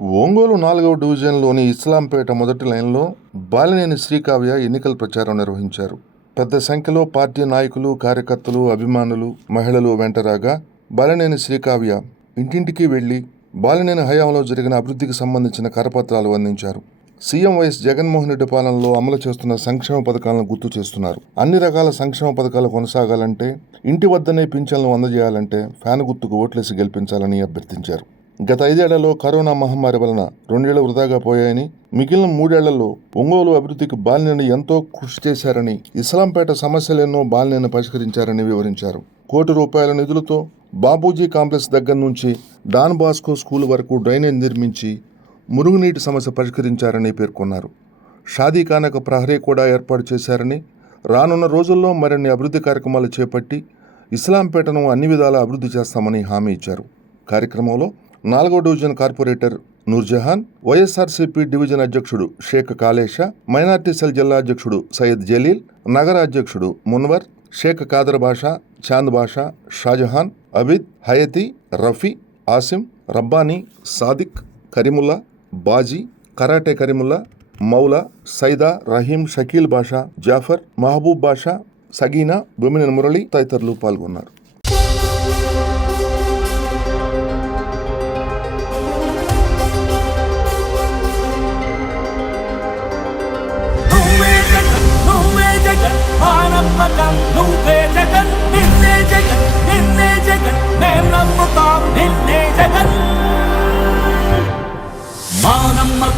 ఒంగోలు నాలుగవ డివిజన్లోని ఇస్లాంపేట మొదటి లైన్లో బాలినేని శ్రీకావ్య ఎన్నికల ప్రచారం నిర్వహించారు. పెద్ద సంఖ్యలో పార్టీ నాయకులు కార్యకర్తలు అభిమానులు మహిళలు వెంటరాగా బాలినేని శ్రీకావ్య ఇంటింటికి వెళ్ళి బాలినేని హయాంలో జరిగిన అభివృద్ధికి సంబంధించిన కరపత్రాలు అందించారు. సీఎం వైఎస్ జగన్మోహన్ రెడ్డి పాలనలో అమలు చేస్తున్న సంక్షేమ పథకాలను గుర్తు చేస్తున్నారు. అన్ని రకాల సంక్షేమ పథకాలు కొనసాగాలంటే ఇంటి వద్దనే పింఛన్లు అందజేయాలంటే ఫ్యాన్ గుర్తుకు ఓట్లేసి గెలిపించాలని అభ్యర్థించారు. గత ఐదేళ్ళలో కరోనా మహమ్మారి వలన రెండేళ్ళు వృధాగా పోయాయని మిగిలిన మూడేళ్ళలో ఒంగోలు అభివృద్ధికి బాలినేని ఎంతో కృషి చేశారని ఇస్లాంపేట సమస్యలెన్నో బాలినేని పరిష్కరించారని వివరించారు. కోటి రూపాయల నిధులతో బాబూజీ కాంప్లెక్స్ దగ్గర నుంచి డాన్ బాస్కో స్కూల్ వరకు డ్రైనేజ్ నిర్మించి మురుగునీటి సమస్య పరిష్కరించారని పేర్కొన్నారు. షాదీ కానక ప్రహరీ కూడా ఏర్పాటు చేశారని రానున్న రోజుల్లో మరిన్ని అభివృద్ధి కార్యక్రమాలు చేపట్టి ఇస్లాంపేటను అన్ని విధాలా అభివృద్ధి చేస్తామని హామీ ఇచ్చారు. కార్యక్రమంలో నాలుగో division corporator Noorjahan YSRCP division అధ్యక్షుడు షేక్ కాలేష మైనార్టీ సెల్ జిల్లా అధ్యక్షుడు సయ్యద్ జలీల్ నగర అధ్యక్షుడు మున్వర్ షేక్ కాదర్ బాషా చాంద్ బాషా షాజహాన్ అబిద్ హయతి రఫీ ఆసిం రబ్బానీ సాదిక్ కరీముల్లా బాజీ కరాటే కరీముల్లా మౌలా సైదా రహీం షకీల్ బాషా జాఫర్ మహబూబ్ బాషా సగీనా బొమిన మురళి తదితరులు పాల్గొన్నారు.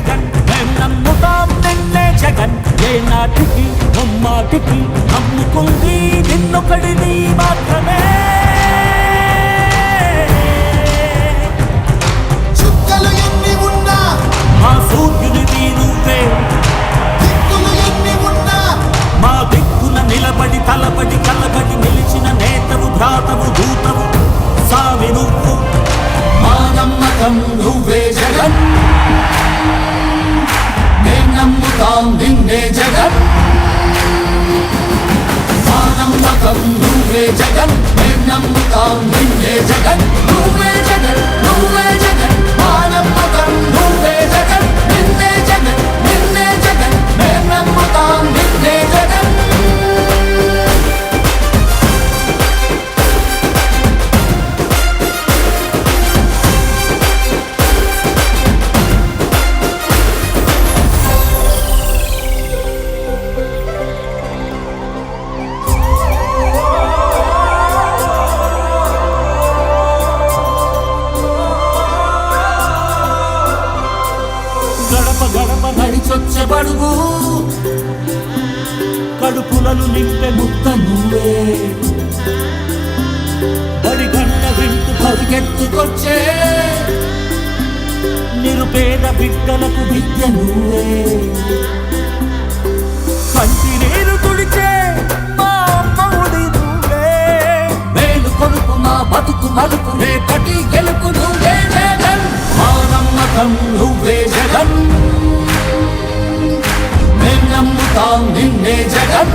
జగన్. మేం నమ్ముతాం నిన్నే జగన్. ఏ నాటికి ముమ్మాటికి నమ్ముకుంది నిన్నొకడిని మాట నింపే నువ్వే బడి గంట వింటూ పరిగెత్తుకొచ్చే నిరుపేద బిడ్డలకు విద్య నువ్వే కంటి నీరు తుడిచే మా అమ్మఒడి నువ్వే. మేలు కొడుకు మా బతుకు మలుపు రేపటి గెలుపు నువ్వే జగన్. మా నమ్మకం నువ్వే జగన్. మేం నమ్ముతాం నిన్నే జగన్.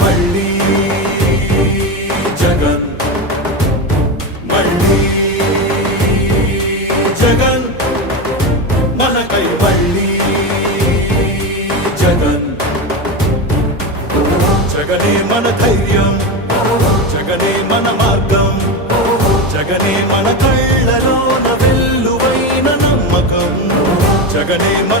జగనే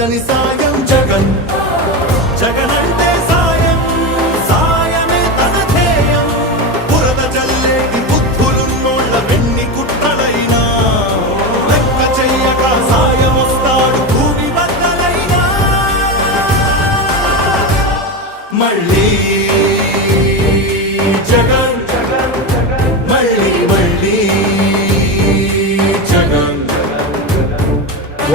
Lanisaya.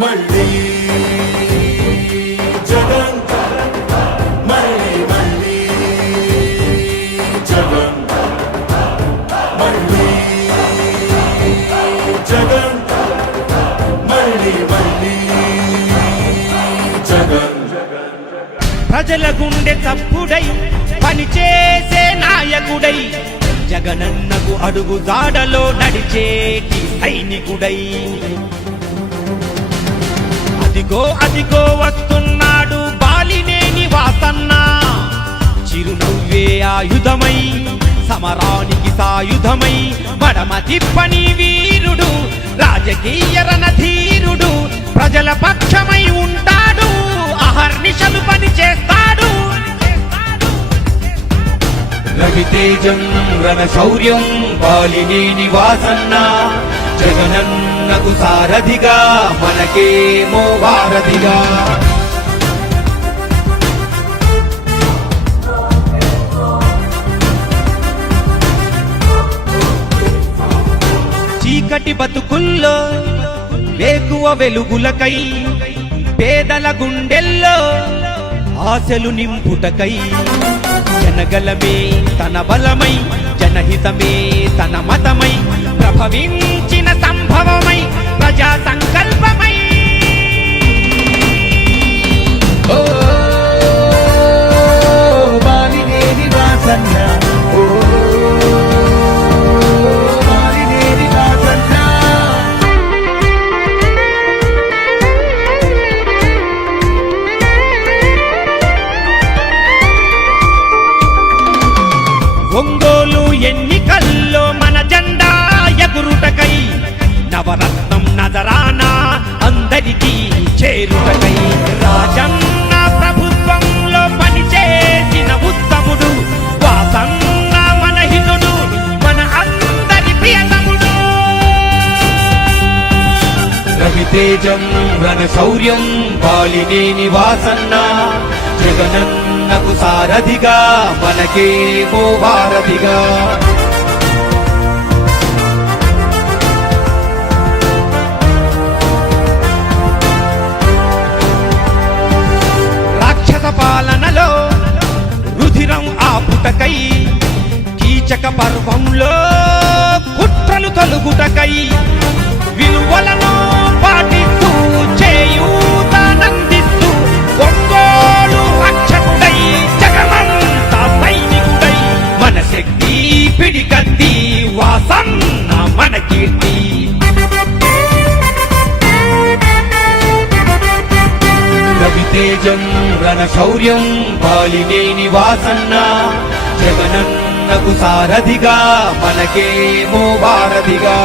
మళ్ళీ జగన్ మళ్ళీ మళ్ళీ జగన్ మళ్ళీ జగన్ మళ్ళీ మళ్ళీ జగన్ ప్రజల గుండె చప్పుడై పనిచేసే నాయకుడై జగనన్నకు అడుగు జాడలో నడిచేటి సైనికుడై. అదిగో అదిగో వస్తున్నాడు బాలినేని వాసన్న చిరునవ్వే ఆయుధమై సమరానికి సాయుధమై మడమ తిప్పని వీరుడు రాజకీయ రణధీరుడు ప్రజల పక్షమై ఉంటాడు అహర్నిశలు పని చేస్తాడు. రవితేజం రణ శౌర్యం బాలినేని వాసన్న జగనన్నకు సారథిగా మనకేమో వారధిగా. చీకటి బతుకుల్లో వేకువ వెలుగులకై పేదల గుండెల్లో ఆశలు నింపుటకై. జనగలమే తన బలమై జనహితమే తన మతమై ప్రభవించిన సంభవమై ప్రజా సంకల్పమై. ఓ బాలినేని వాసన్నా తేజం రణ శౌర్యం బాలినేని వాసన్న జగనన్నకు సారథిగా మనకేమో వారధిగా రాక్షస పాలనలో రుధిరం ఆపుటకై కీచక పర్వంలో కుట్రలు తొలుగుటకై విలువలను చేయూతనందిస్తూ ఒంగోలు రక్షకుడై జగమంతా సైనికుడై మన శక్తి పిడికత్తి వాసన్న మన కీర్తి రవితేజం రణ శౌర్యం బాలినేని వాసన్న జగనన్నకు సారథిగా మనకేమో వారధిగా